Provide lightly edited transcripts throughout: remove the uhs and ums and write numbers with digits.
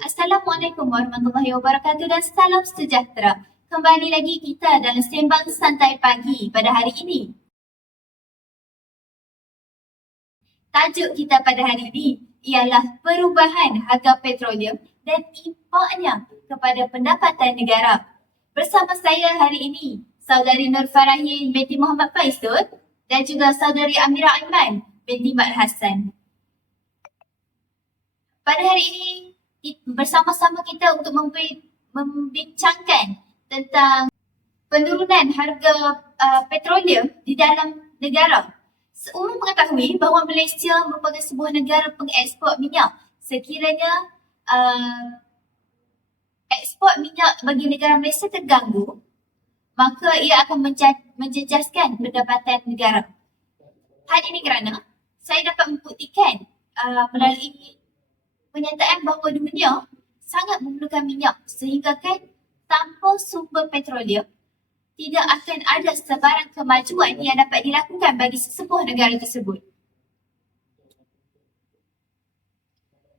Assalamualaikum warahmatullahi wabarakatuh dan salam sejahtera. Kembali lagi kita dalam Sembang Santai Pagi pada hari ini. Tajuk kita pada hari ini ialah perubahan harga petroleum dan impaknya kepada pendapatan negara. Bersama saya hari ini, Saudari Nur Farahin binti Muhammad Faizul dan juga Saudari Amira Aiman binti Mat Hassan. Pada hari ini, bersama-sama kita untuk membincangkan tentang penurunan harga petroleum di dalam negara. Umum mengetahui bahawa Malaysia merupakan sebuah negara pengeksport minyak. Sekiranya ekspor minyak bagi negara Malaysia terganggu, maka ia akan menjejaskan pendapatan negara. Hal ini kerana saya dapat membuktikan melalui penyataan bahawa dunia sangat memerlukan minyak sehingga kan tanpa sumber petroleum tidak akan ada sebarang kemajuan yang dapat dilakukan bagi sesebuah negara tersebut.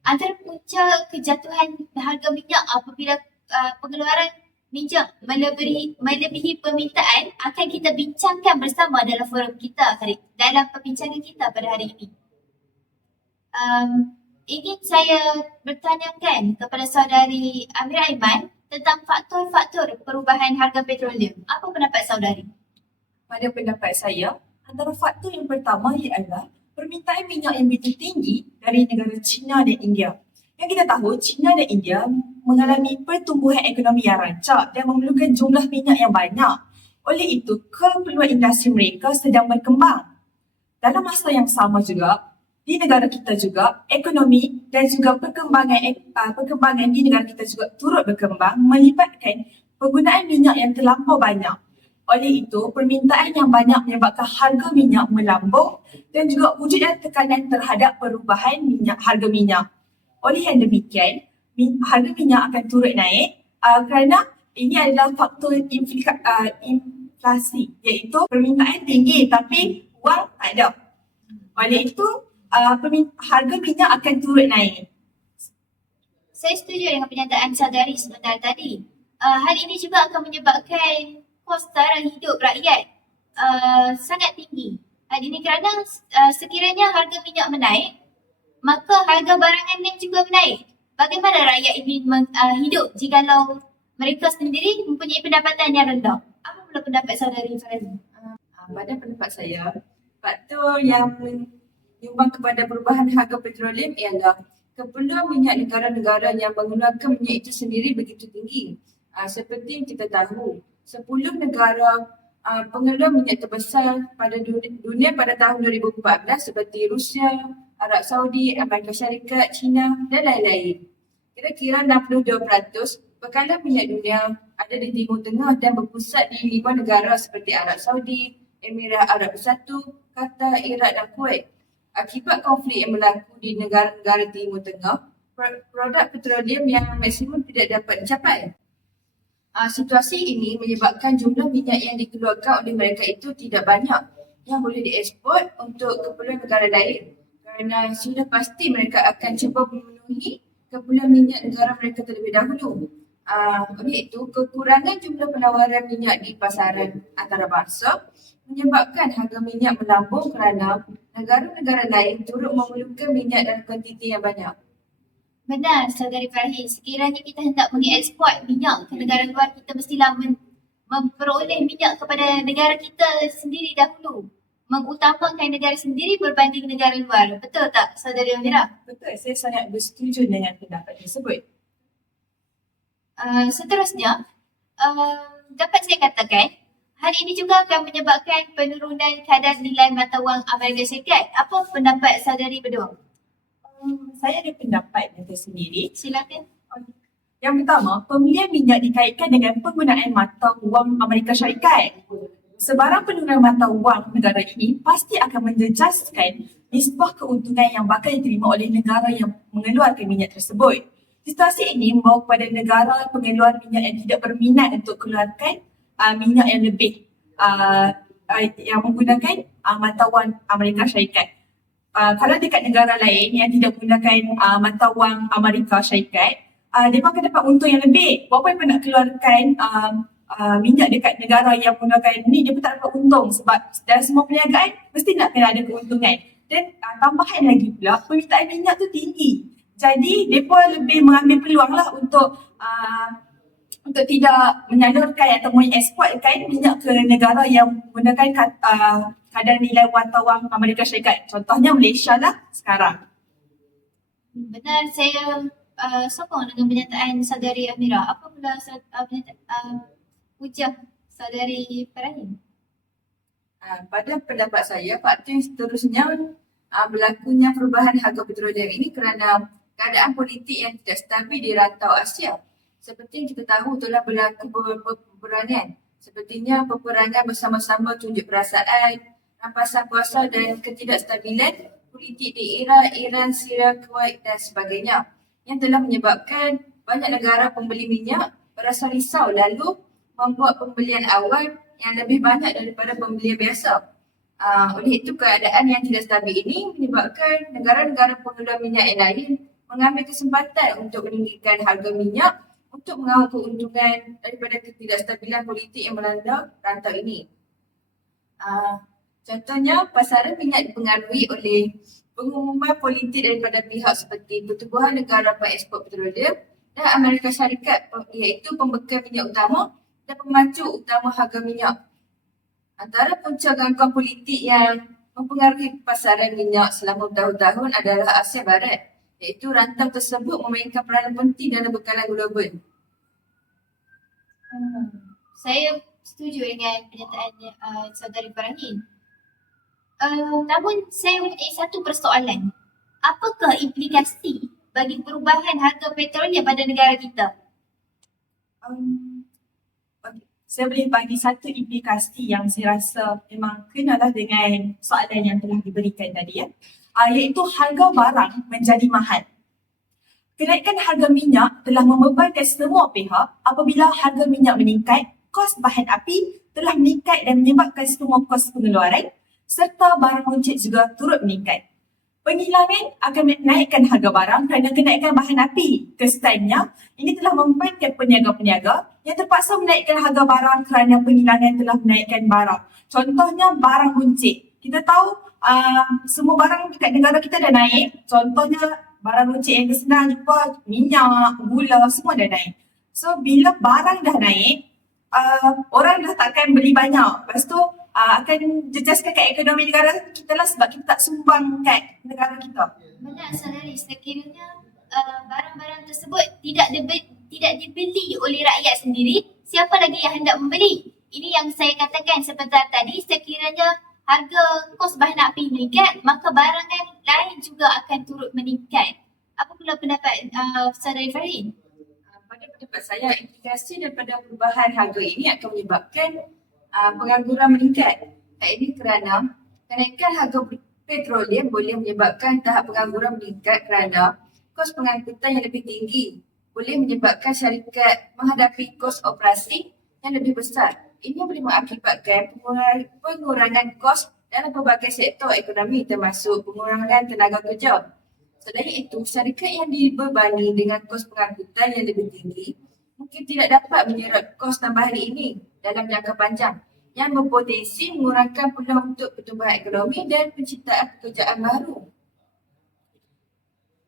Antara punca kejatuhan harga minyak apabila pengeluaran minyak melebihi permintaan akan kita bincangkan bersama dalam forum kita dalam perbincangan kita pada hari ini. Ingin saya bertanyakan kepada saudari Amira Aiman tentang faktor-faktor perubahan harga petroleum. Apa pendapat saudari? Pada pendapat saya, antara faktor yang pertama ialah permintaan minyak yang begitu tinggi dari negara China dan India. Yang kita tahu, China dan India mengalami pertumbuhan ekonomi yang rancak dan memerlukan jumlah minyak yang banyak. Oleh itu, keperluan industri mereka sedang berkembang. Dalam masa yang sama juga, di negara kita juga, ekonomi dan juga perkembangan di negara kita juga turut berkembang melibatkan penggunaan minyak yang terlampau banyak. Oleh itu, permintaan yang banyak menyebabkan harga minyak melambung dan juga wujudnya tekanan terhadap perubahan harga minyak. Oleh yang demikian, harga minyak akan turut naik kerana ini adalah faktor inflasi, iaitu permintaan tinggi tapi wang tak ada. Oleh itu, harga minyak akan turut naik. Saya setuju dengan pernyataan saudari sebentar tadi. Hal ini juga akan menyebabkan kos taraf hidup rakyat sangat tinggi. Hal ini kerana sekiranya harga minyak menaik, maka harga barangan lain juga menaik. Bagaimana rakyat ini hidup jikalau mereka sendiri mempunyai pendapatan yang rendah? Apa pula pendapat saudari Farahin? Pada pendapat saya, faktor yang menyumbang kepada perubahan harga petroleum ialah keperluan minyak negara-negara yang mengeluarkan minyak itu sendiri begitu tinggi. Seperti yang kita tahu, 10 negara pengeluar minyak terbesar pada dunia pada tahun 2014 seperti Rusia, Arab Saudi, Amerika Syarikat, China dan lain-lain. Kira-kira 62% bekalan minyak dunia ada di Timur Tengah dan berpusat di 5 negara seperti Arab Saudi, Emirat Arab Bersatu, Qatar, Iraq dan Kuwait. Akibat konflik yang berlaku di negara-negara Timur Tengah, produk petroleum yang maksimum tidak dapat dicapai. Situasi ini menyebabkan jumlah minyak yang dikeluarkan oleh mereka itu tidak banyak yang boleh diekspor untuk keperluan negara lain kerana sudah pasti mereka akan cuba memenuhi keperluan minyak negara mereka terlebih dahulu. Oleh itu, kekurangan jumlah penawaran minyak di pasaran antarabangsa menyebabkan harga minyak melambung kerana negara-negara lain turut memerlukan minyak dalam kuantiti yang banyak. Benar, saudari Farahin. Sekiranya kita hendak mengeksport minyak ke negara luar, kita mestilah memperoleh minyak kepada negara kita sendiri dahulu. Mengutamakan negara sendiri berbanding negara luar. Betul tak, saudari Amira? Betul, saya sangat bersetuju dengan pendapat tersebut. Seterusnya, dapat saya katakan, hal ini juga akan menyebabkan penurunan kadar nilai mata wang Amerika Syarikat. Apa pendapat saudari berdua? Saya ada pendapat yang tersendiri. Silakan. Yang pertama, pembelian minyak dikaitkan dengan penggunaan mata wang Amerika Syarikat. Sebarang penurunan mata wang negara ini pasti akan menjejaskan nisbah keuntungan yang bakal diterima oleh negara yang mengeluarkan minyak tersebut. Situasi ini membawa kepada negara pengeluar minyak yang tidak berminat untuk keluarkan minyak yang lebih yang menggunakan mata wang Amerika Syarikat. Kalau dekat negara lain yang tidak menggunakan mata wang Amerika Syarikat, mereka akan dapat untung yang lebih. Walaupun mereka nak keluarkan minyak dekat negara yang menggunakan ni, dia pun tak dapat untung sebab dalam semua perniagaan mesti nak kena ada keuntungan. Dan tambahan lagi pula, permintaan minyak tu tinggi. Jadi, mereka lebih mengambil peluang lah untuk tidak menyalurkan atau mengeksportkan minyak ke negara yang menggunakan kadar nilai wang Amerika Syarikat. Contohnya Malaysia lah sekarang. Benar, saya sokong dengan pernyataan saudari Amira. Apa pula hujah saudari Farahim? Pada pendapat saya, faktor yang seterusnya berlakunya perubahan harga petroleum ini kerana keadaan politik yang tidak stabil di rantau Asia. Seperti yang kita tahu, telah berlaku beberapa peperangan. Sepertinya peperangan bersama-sama tunjuk perasaan, rampasan kuasa dan ketidakstabilan politik di era Iran, Syria, Kuwait dan sebagainya yang telah menyebabkan banyak negara pembeli minyak berasa risau lalu membuat pembelian awal yang lebih banyak daripada pembelian biasa. Oleh itu, keadaan yang tidak stabil ini menyebabkan negara-negara pengeluar minyak yang lain mengambil kesempatan untuk meninggikan harga minyak untuk mengawal keuntungan daripada ketidakstabilan politik yang melanda rantau ini. Contohnya, pasaran minyak dipengaruhi oleh pengumuman politik daripada pihak seperti Pertubuhan Negara Pengeksport Petroleum dan Amerika Syarikat, iaitu pembekal minyak utama dan pemacu utama harga minyak. Antara punca gangguan politik yang mempengaruhi pasaran minyak selama bertahun-tahun adalah Asia Barat, iaitu rantau tersebut memainkan peranan penting dalam bekalan global. Saya setuju dengan pernyataan saudari Farahim. Namun saya mempunyai satu persoalan. Apakah implikasi bagi perubahan harga petroleum pada negara kita? Saya boleh bagi satu implikasi yang saya rasa memang kenalah dengan soalan yang telah diberikan tadi, iaitu harga barang menjadi mahal. Kenaikan harga minyak telah membebankan semua pihak. Apabila harga minyak meningkat, kos bahan api telah meningkat dan menyebabkan semua kos pengeluaran serta barang runcit juga turut meningkat. Penghilangan akan menaikkan harga barang kerana kenaikan bahan api. Kesannya, ini telah membebankan peniaga-peniaga yang terpaksa menaikkan harga barang kerana penghilangan telah menaikkan barang. Contohnya barang runcit. Kita tahu semua barang dekat negara kita dah naik. Contohnya barang runcit yang tersenang juga, minyak, gula, semua dah naik. So, bila barang dah naik, orang dah takkan beli banyak. Lepas tu, akan jejaskan kat ekonomi negara kita lah sebab kita tak sumbang kat negara kita. Benar saudari, sekiranya barang-barang tersebut tidak dibeli oleh rakyat sendiri, siapa lagi yang hendak membeli? Ini yang saya katakan sebentar tadi, sekiranya harga kos bahan api meningkat, maka barangan lain juga akan turut meningkat. Apa pula pendapat saudari Farahim? Pada pendapat saya, implikasi daripada perubahan harga ini akan menyebabkan pengangguran meningkat. Ini kerana kenaikan harga petroleum boleh menyebabkan tahap pengangguran meningkat kerana kos pengangkutan yang lebih tinggi boleh menyebabkan syarikat menghadapi kos operasi yang lebih besar. Ini boleh mengakibatkan pengurangan kos dalam pelbagai sektor ekonomi termasuk pengurangan tenaga kerja. Selain itu, syarikat yang dibebani dengan kos pengangkutan yang lebih tinggi mungkin tidak dapat menyerap kos tambahan ini dalam jangka panjang yang berpotensi mengurangkan peluang untuk pertumbuhan ekonomi dan penciptaan pekerjaan baru.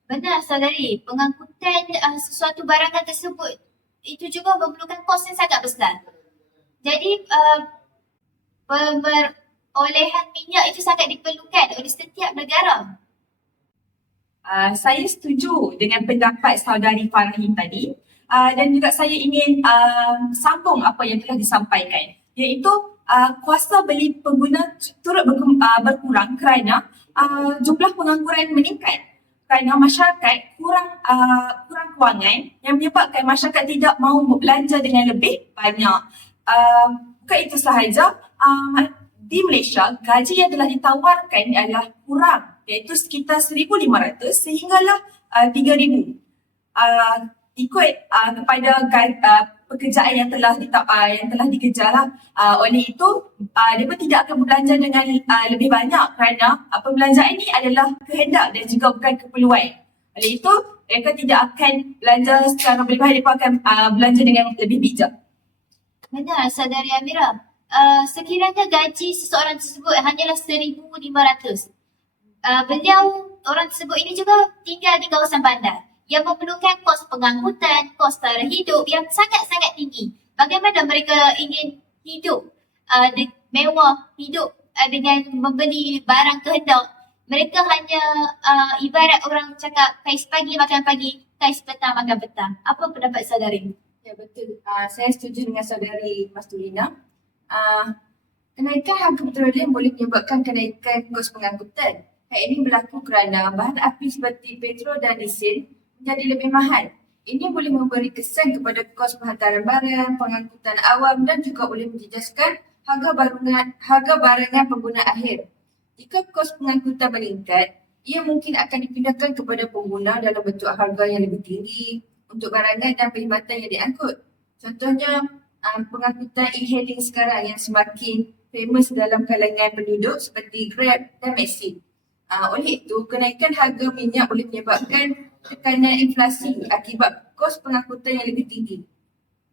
Benar saudari, pengangkutan sesuatu barangan tersebut itu juga memerlukan kos yang sangat besar. Jadi perolehan minyak itu sangat diperlukan oleh setiap negara. Saya setuju dengan pendapat saudari Farahim tadi dan juga saya ingin sambung apa yang telah disampaikan, iaitu kuasa beli pengguna turut berkurang kerana jumlah pengangguran meningkat kerana masyarakat kurang kewangan yang menyebabkan masyarakat tidak mahu belanja dengan lebih banyak. Bukan itu sahaja, di Malaysia gaji yang telah ditawarkan adalah kurang, iaitu sekitar 1,500 sehinggalah 3,000. Ikut kepada pekerjaan yang telah dikejar lah. Oleh itu, mereka tidak akan berbelanja dengan lebih banyak kerana pembelanjaan ini adalah kehendak dan juga bukan keperluan. Oleh itu, Mereka tidak akan belanja secara berlebihan, mereka akan belanja dengan lebih bijak. Benar, Saudari Amira. Sekiranya gaji seseorang tersebut hanyalah 1,500. Beliau, orang tersebut ini juga tinggal di kawasan bandar yang memerlukan kos pengangkutan, kos taraf hidup yang sangat-sangat tinggi. Bagaimana mereka ingin hidup mewah, hidup dengan membeli barang kehendak? Mereka hanya ibarat orang cakap kais pagi makan pagi, kais petang makan petang. Apa pendapat saudari? Ya betul. Saya setuju dengan saudari Mastulina. Kenaikan harga petroleum boleh menyebabkan kenaikan kos pengangkutan. Hal ini berlaku kerana bahan api seperti petrol dan diesel menjadi lebih mahal. Ini boleh memberi kesan kepada kos penghantaran barang, pengangkutan awam dan juga boleh menjejaskan harga barangan pengguna akhir. Jika kos pengangkutan meningkat, ia mungkin akan dipindahkan kepada pengguna dalam bentuk harga yang lebih tinggi untuk barangan dan perkhidmatan yang diangkut. Contohnya, pengangkutan e-hailing sekarang yang semakin famous dalam kalangan penduduk seperti Grab dan Maxi. Oleh itu, kenaikan harga minyak boleh menyebabkan tekanan inflasi akibat kos pengangkutan yang lebih tinggi.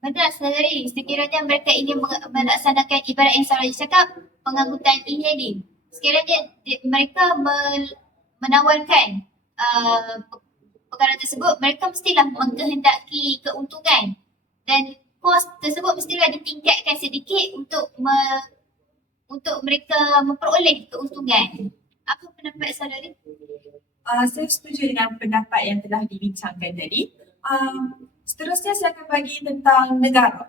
Benar, saudari. Sekiranya mereka ingin melaksanakan ibarat yang saudari cakap, pengangkutan e-hailing. Sekiranya mereka menawarkan perkara tersebut, mereka mestilah mengkehendaki keuntungan dan kos tersebut mestilah ditingkatkan sedikit untuk mereka memperoleh keuntungan. Apa pendapat saudari? Saya setuju dengan pendapat yang telah dibincangkan tadi. Seterusnya saya akan bagi tentang negara.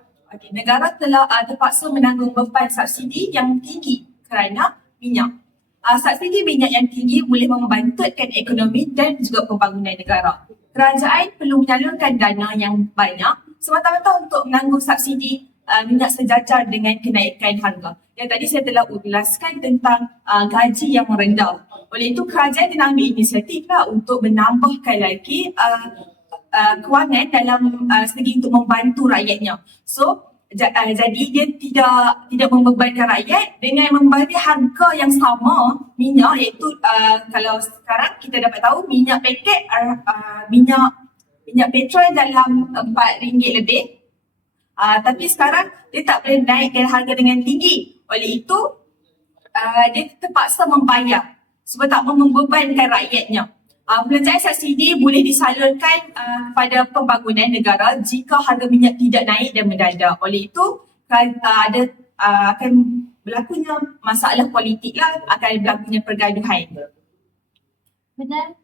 Negara telah terpaksa menanggung beban subsidi yang tinggi kerana minyak. Subsidi minyak yang tinggi boleh membantutkan ekonomi dan juga pembangunan negara. Kerajaan perlu menyalurkan dana yang banyak semata-mata untuk menanggung subsidi minyak sejajar dengan kenaikan harga. Yang tadi saya telah ulaskan tentang gaji yang rendah. Oleh itu kerajaan telah ambil inisiatif untuk menambahkan lagi kewangan dalam segi untuk membantu rakyatnya. So jadi dia tidak membebankan rakyat dengan membagi harga yang sama minyak, iaitu kalau sekarang kita dapat tahu minyak paket minyak petrol dalam RM4 lebih. Tapi sekarang dia tak boleh naikkan harga dengan tinggi. Oleh itu dia terpaksa membayar sebab tak membebankan rakyatnya. Belanjaan subsidi boleh disalurkan kepada pembangunan negara jika harga minyak tidak naik dan mendadak. Oleh itu akan berlakunya masalah politik akan berlakunya pergaduhan. Benar.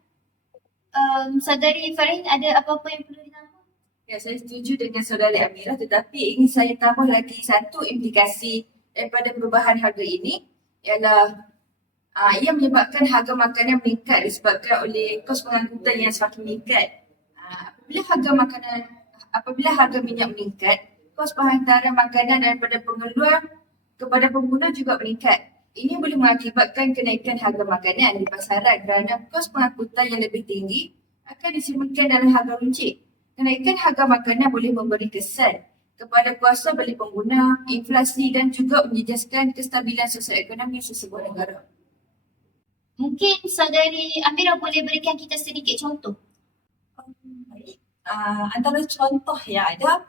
Saudari Farin, ada apa-apa yang perlu ditambah? Ya, saya setuju dengan saudari Amira, tetapi ingin saya tambah lagi satu implikasi daripada perubahan harga ini ialah ia menyebabkan harga makanan meningkat disebabkan oleh kos pengangkutan yang semakin meningkat. Apabila harga minyak meningkat, kos penghantaran makanan daripada pengeluar kepada pengguna juga meningkat. Ini boleh mengakibatkan kenaikan harga makanan di pasaran kerana kos pengangkutan yang lebih tinggi akan dicerminkan dalam harga runcit. Kenaikan harga makanan boleh memberi kesan kepada kuasa beli pengguna, inflasi dan juga menjejaskan kestabilan sosioekonomi sesebuah negara. Mungkin saudari Amira boleh berikan kita sedikit contoh. Baik. Antara contoh yang ada,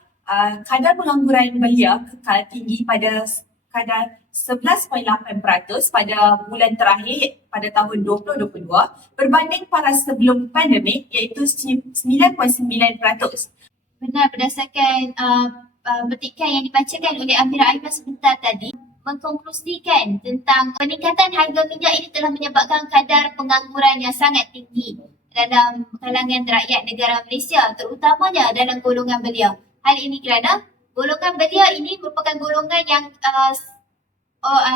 kadar pengangguran belia kekal tinggi pada kadar 11.8% pada bulan terakhir pada tahun 2022 berbanding pada sebelum pandemik iaitu 9.9%. Benar, berdasarkan petikan yang dibacakan oleh Amira Aiman sebentar tadi, mengkonklusikan tentang peningkatan harga minyak ini telah menyebabkan kadar pengangguran yang sangat tinggi dalam kalangan rakyat negara Malaysia, terutamanya dalam golongan belia. Hal ini kerana golongan belia ini merupakan golongan yang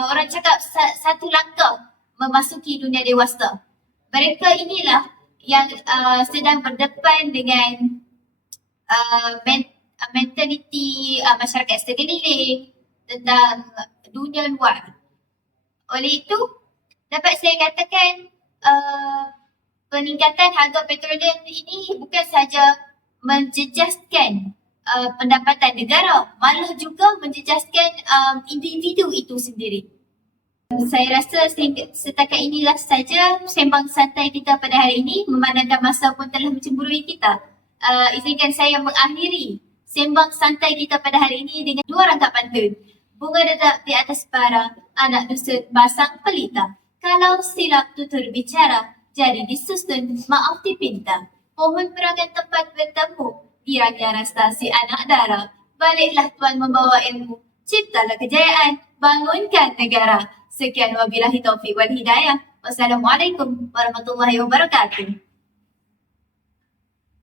orang cakap satu langkah memasuki dunia dewasa. Mereka inilah yang sedang berdepan dengan mentaliti masyarakat sekeliling tentang dunia luar. Oleh itu, dapat saya katakan peningkatan harga petroleum ini bukan sahaja menjejaskan pendapatan negara, malah juga menjejaskan individu itu sendiri. Saya rasa setakat inilah saja sembang santai kita pada hari ini, memandangkan masa pun telah mencemburui kita. Izinkan saya mengakhiri sembang santai kita pada hari ini dengan 2 rangkap pantun. Bunga dedak di atas bara, anak dusun pasang pelita. Kalau silap tutur bicara, jadi disusun maaf dipinta. Pohon berangan tempat bertemu, kiranya rasa si anak dara. Baliklah Tuan membawa ilmu, ciptalah kejayaan, bangunkan negara. Sekian wabillahi taufiq wal hidayah. Wassalamualaikum warahmatullahi wabarakatuh.